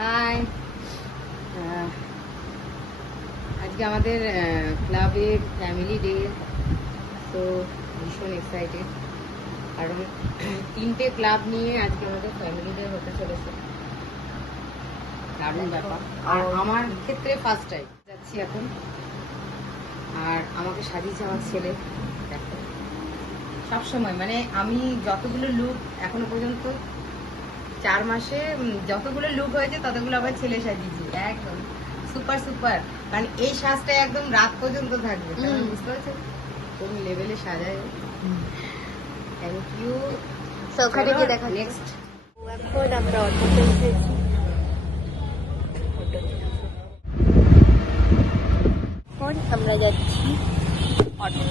High, আজকে আমাদের ক্লাবের ফ্যামিলি ডে, তো ভীষণ এক্সাইটেড কারণ 3টে ক্লাব নিয়ে আজকে আমাদের ফ্যামিলি ডে হতে চলেছে। দারুণ ব্যাপার। আর আমার ক্ষেত্রে ফার্স্ট টাইম যাচ্ছি এখন, আর আমাকে সাজিয়েছে আমার ছেলে। দেখো সবসময় মানে আমি যতগুলো লুক এখনো পর্যন্ত 4 মাসে যতগুলো লুক হয়েছে ততগুলো আবার ছেলে সাজিয়েছি। একদম সুপার সুপার, কারণ এই সাজটা একদম রাত পর্যন্ত থাকবে। বুঝতে পারছো কোন লেভেলে সাজায়। Thank you. ওখানে গিয়ে দেখা নেক্সট। এখন আমরা অটোতে উঠেছি। এখন আমরা যাচ্ছি অটো।